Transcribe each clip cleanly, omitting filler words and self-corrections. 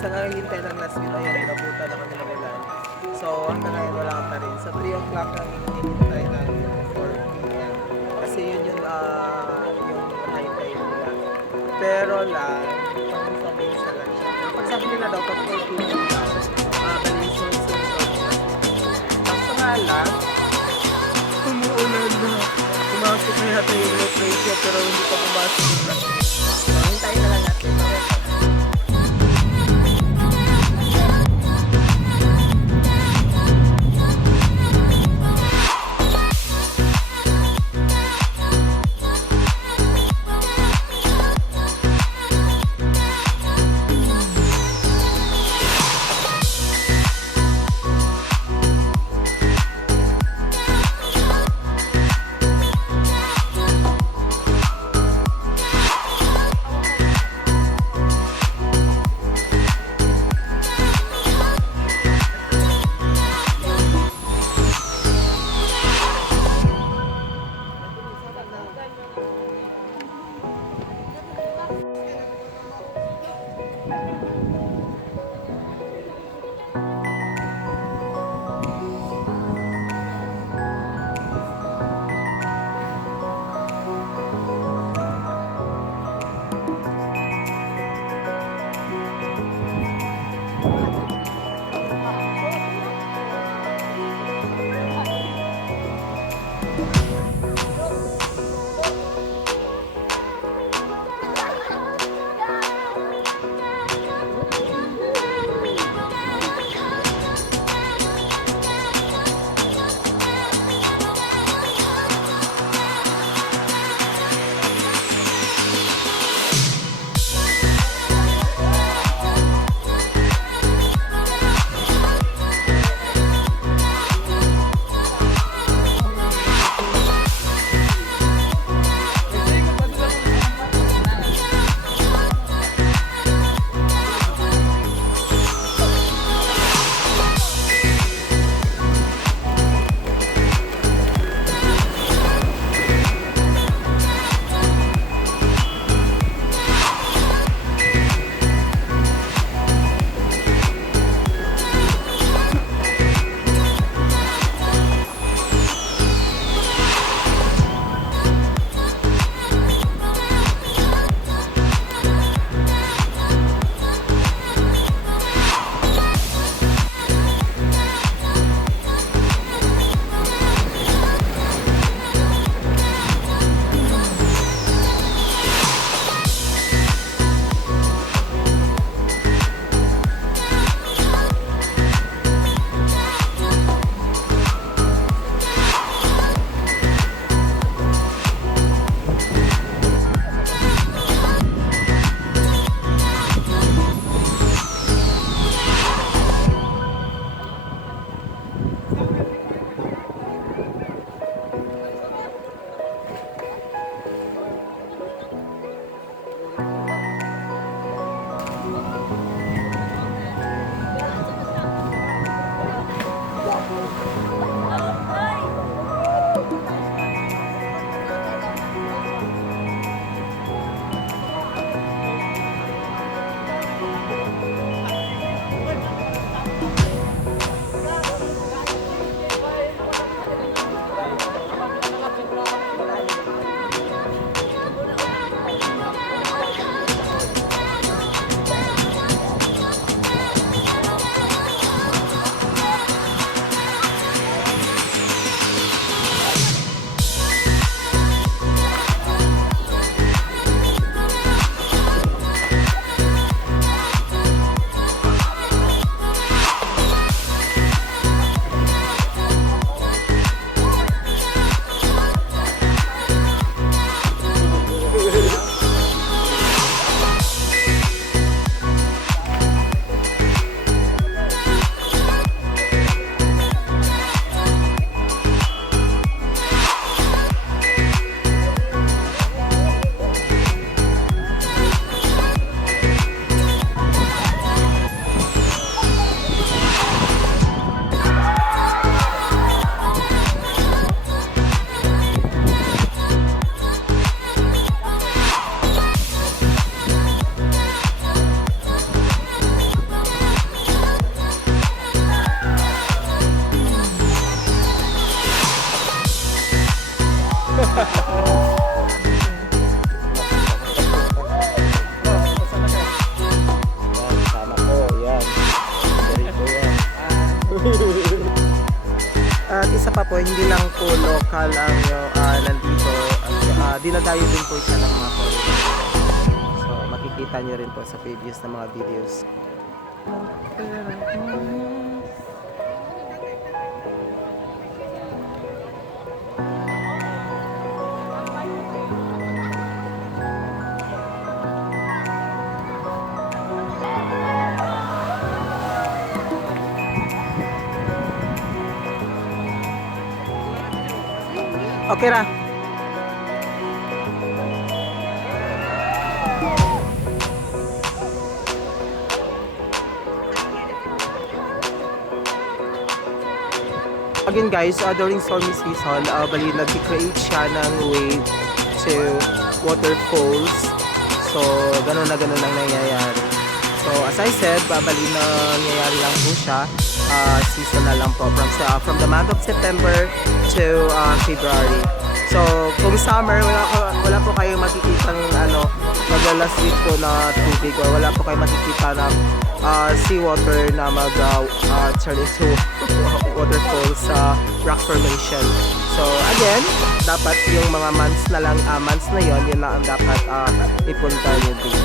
sa hintay ng last minute, ayan, inabutan na kami ng ulan. So, hanggang ngayon wala pa rin. Sa 3 o'clock ang hinihintay namin 4 p.m. Kasi yun yung high tide nila. Pero lang, paminsan lang siya. Pag sabi nila daw, pag 4 p.m. daw, conditions yung kaso nga lang, umuulan na. Pumasok na yata yung low pressure pero hindi pa pumasok yung last minute. So, hintayin na lang natin. Yan, sama ko. Yan. Ganito yan. At isa pa po, hindi lang po local ang nandito. Dinadayo din po siya ng mga foreigner. So makikita nyo rin po sa previous na mga videos. Okay ra. Again guys, during stormy season, bali nag-create siya ng wave to waterfalls. So, ganun na ganun ang nangyayari. So, as I said, bali nangyayari lang po siya. Seasonal lang po from the month of September to February. So, kung summer, wala po kayong makikita madalas din po na tubig or wala po kayong makikita na seawater na turn into waterfalls sa rock formation. So, again, dapat yung mga months na yon, yun lang ang dapat ipunta nyo din.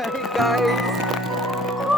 Hi guys!